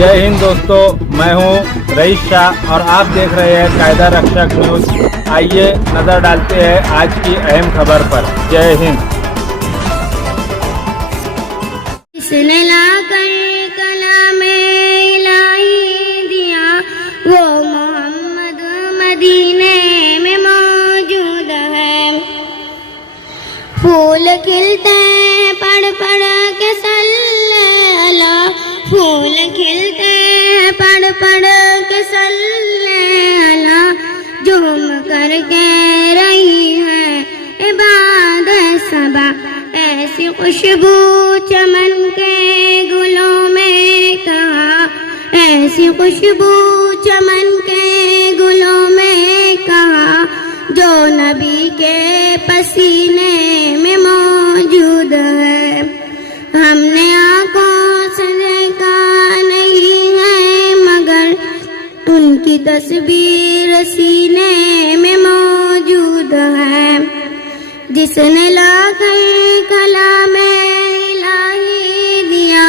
जय हिंद दोस्तों, मैं हूं रईस शाह और आप देख रहे हैं कायदा रक्षक न्यूज। आइए नजर डालते हैं आज की अहम खबर पर। जय हिंद। इसने लाकर कलाम इलाही दिया, वो मोहम्मद मदीने में मौजूद है। फूल खिलते पढ़ पढ़ के सल्ले अला, फूल खिलते पढ़ पढ़ के सल्ले अला, झूम कर कह रही है इबादत सबा। ऐसी खुशबू चमन के गुलों में कहा, ऐसी खुशबू चमन के गुलों में कहा, जो नबी के पसीने में मौजूद है। हमने आंखों से देखा नहीं है, मगर उनकी तस्वीर सीने में मौजूद है। जिसने लाकर कलाम इलाही दिया,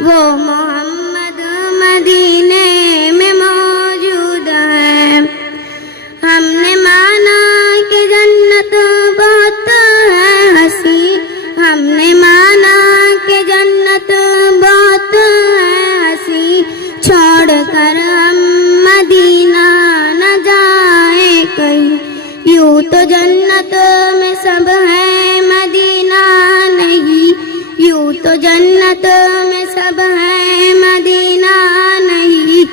वो मोहम्मद मदीने में मौजूद है। हमने माना कि जन्नत बहुत है हंसी, हमने माना कि जन्नत बहुत है हंसी, छोड़कर हम मदीना न जाए कहीं। यूं तो जन्नत में सब है, मदीना नहीं। यूं तो जन्नत में सब है, मदीना नहीं।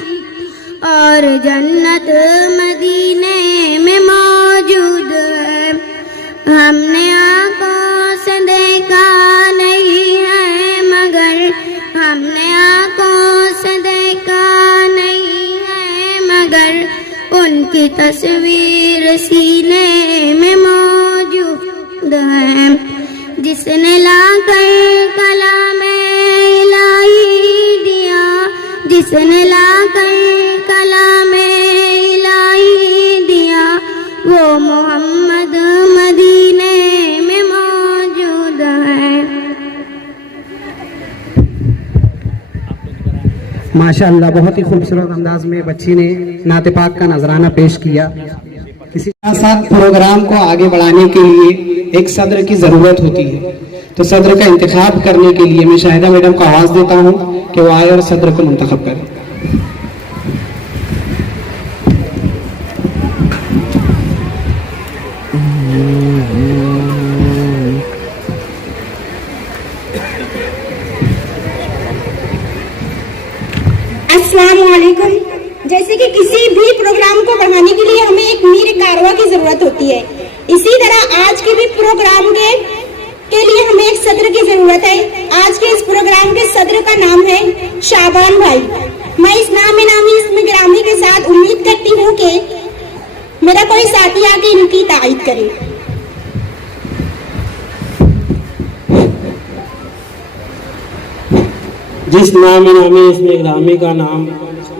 और जन्नत मदीने में मौजूद है। हमने आंखों से देखा नहीं है, मगर हमने आंखों से देखा नहीं है, मगर उनकी तस्वीर सीने में मौजूद है। जिसने लाकर कलाम इलाही दिया, जिसने लाकर कलाम इलाही दिया, वो मोहम्मद मदीने में मौजूद है। माशाअल्लाह, बहुत ही खूबसूरत अंदाज में बच्ची ने नाते पाक का नजराना पेश किया। इसी के साथ प्रोग्राम को आगे बढ़ाने के लिए एक सदर की जरूरत होती है, तो सदर का इंतखाब करने के लिए मैं शाहिदा मैडम को आवाज देता हूं कि वो आए और सदर को मुंतखब करें। अस्सलामुअलैकुम। जैसे कि किसी भी प्रोग्राम को बढ़ाने के लिए हमें एक मीर कारवा की जरूरत होती है, इसी तरह आज के भी प्रोग्राम के लिए हमें एक सदर की जरूरत है। आज के इस प्रोग्राम के सदर का नाम है शाबान भाई। मैं इस नामी इसमें गिरामी के साथ उम्मीद करती हूँ कि मेरा कोई साथी आके इनकी तारीफ करे। जिस नामी इसमें गिरामी का नाम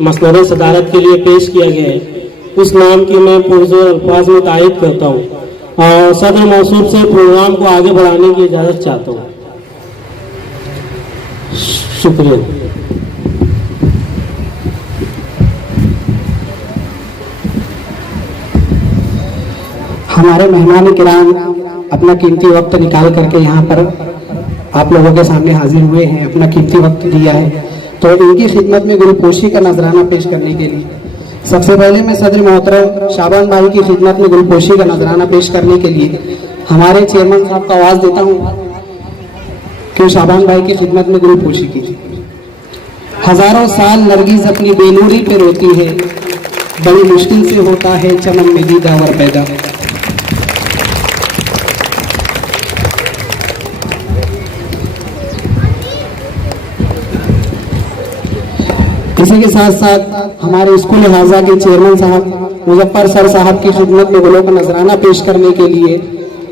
मसनद सदारत के लिए पेश किया गया है, उस नाम की मैं पुरज़ोर अल्फाज में तारीफ करता हूँ और सदर मौसूफ से प्रोग्राम को आगे बढ़ाने की इजाज़त चाहता हूँ। शुक्रिया। हमारे मेहमान किराम अपना कीमती वक्त निकाल करके यहाँ पर आप लोगों के सामने हाजिर हुए हैं, अपना कीमती वक्त दिया है, तो इनकी खिदमत में गुलपोशी का नजराना पेश करने के लिए सबसे पहले मैं सदर मोहतरम शाबान भाई की खिदमत में गुलपोशी का नजराना पेश करने के लिए हमारे चेयरमैन साहब को आवाज देता हूँ कि शाबान भाई की खिदमत में गुलपोशी कीजिए। हजारों साल नरगिस अपनी बेनूरी पे रोती है, बड़ी मुश्किल से होता है चमन में दीदा और पैदा। इसी के साथ साथ हमारे स्कूल हाजा के चेयरमैन साहब मुजफ्फर सर साहब की खिदमत में गुलों का नजराना पेश करने के लिए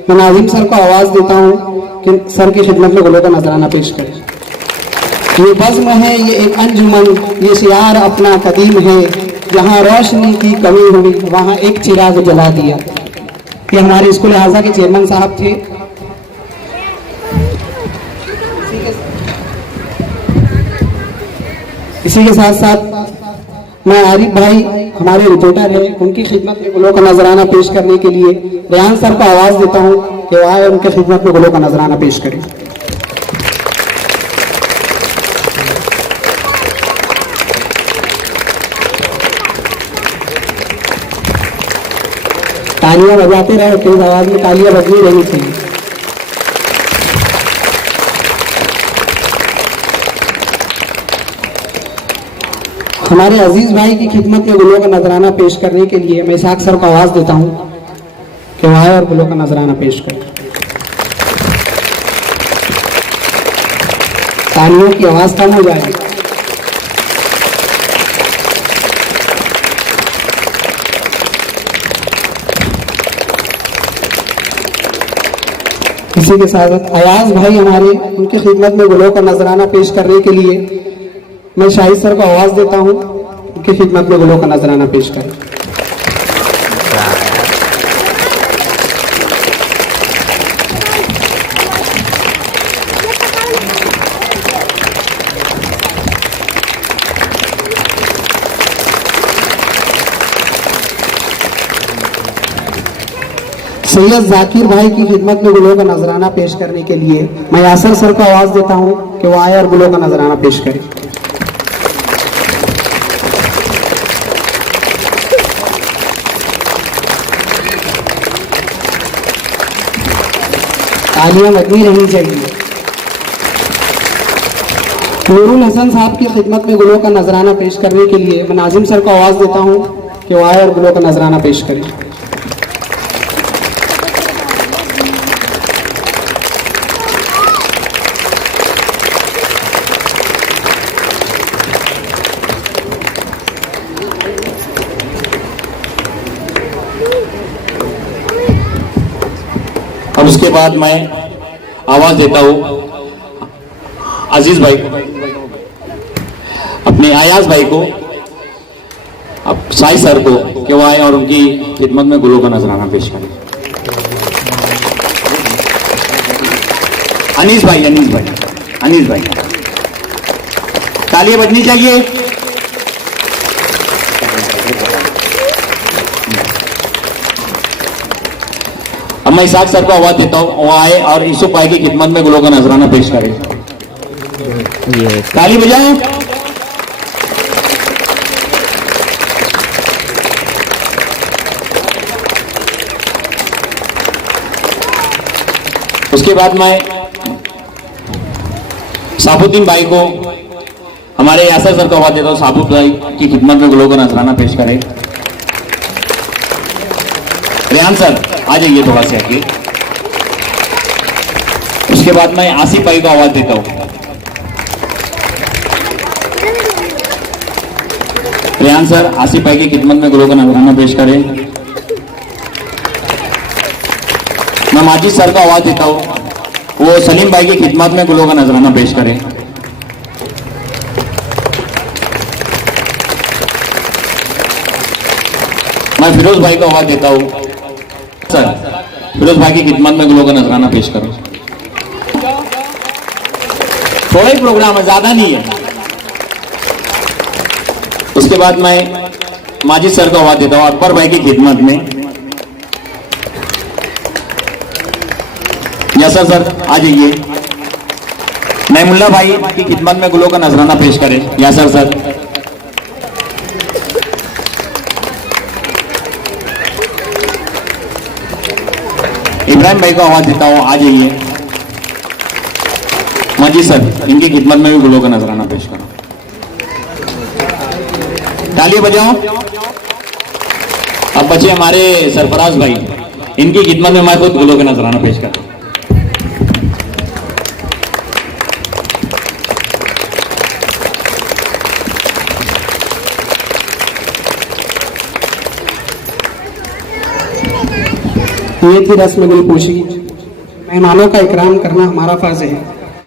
मैं नाजिम सर को आवाज देता हूँ कि सर की खिदमत में गुलों का नजराना पेश करें। ये बज़्म है, ये एक अंजुमन, ये शियार अपना कदीम है, जहाँ रोशनी की कमी हुई वहाँ एक चिराग जला दिया। ये हमारे स्कूल हाजा के चेयरमैन साहब थे। इसी के साथ साथ मैं आरिफ भाई हमारे रिपोर्टर है, उनकी खिदमत में गुलों का नजराना पेश करने के लिए रेहान सर को आवाज देता हूँ कि वो आए और उनकी खिदमत में गुलों का नजराना पेश करें। तालियां बजाते रहे, तेज आवाज में तालियां बजनी रहनी चाहिए। हमारे अजीज भाई की खिदमत में गुलों का नजराना पेश करने के लिए मैं इसाक सर को आवाज देता हूं कि वो आए और गुलों का नजराना पेश करें। तालियों की आवाज कम हो जाएगी। इसी के साथ अयाज भाई हमारे, उनकी खिदमत में गुलों का नजराना पेश करने के लिए मैं शाहिद सर को आवाज देता हूं, उनकी खिदमत में गुलों का नजराना पेश करें। सैयद जाकिर भाई की खिदमत में गुलों का नजराना पेश करने के लिए मैं यासर सर को आवाज देता हूं कि वो आए और गुलों का नजराना पेश करें। तालियां बजनी रहनी चाहिए। नूरुल हसन साहब की खिदमत में गुलों का नजराना पेश करने के लिए मैं नाजिम सर को आवाज देता हूं कि वो आए और गुलों का नजराना पेश करें। और उसके बाद मैं आवाज देता हूं अजीज भाई को, अपने अयाज भाई को, अब साई सर को कि वो आए और उनकी खिदमत में गुलों का नजराना पेश करें। अनीस भाई तालियां बजनी चाहिए। अब मैं इसाक सर को आवाज देता हूं, वो आए और यूसुफ भाई की खिदमत में गुलों का नजराना पेश करें। ताली बजाओ। उसके बाद मैं साबुद्दीन भाई को, हमारे यासर सर को आवाज देता हूं, साबुद्दीन भाई की खिदमत में गुलों का नजराना पेश करें। रेहान सर आ जाइए थोड़ा सा आगे। उसके बाद मैं आसिफ भाई को आवाज देता हूं। रेहान सर आसिफ भाई की खिदमत में गुलों का नजराना पेश करें। मैं माजिद सर को आवाज देता हूं, वो सलीम भाई की खिदमत में गुलों का नजराना पेश करें। मैं फिरोज भाई को आवाज देता हूं, सर फिरोज भाई की खिदमत में गुलों का नजराना पेश करो। थोड़ा ही प्रोग्राम है, ज्यादा नहीं है। उसके बाद मैं माजिद सर को आवाज देता हूं अकबर भाई की खिदमत में। यासर सर आ जाइए। नईमुल्ला भाई की खिदमत में गुलों का नजराना पेश करें। यासर सर। इब्राहिम भाई को आवाज देता हूं, आ जाइए। माजी सर इनकी खिदमत में भी गुलों का नजराना पेश करो। ताली बजाओ। अब बचे हमारे सरफराज भाई, इनकी खिदमत में मैं खुद गुलों का नजराना पेश करता हूं। ये थी रस्म गुलपोशी। मेहमानों का इकराम करना हमारा फर्ज है।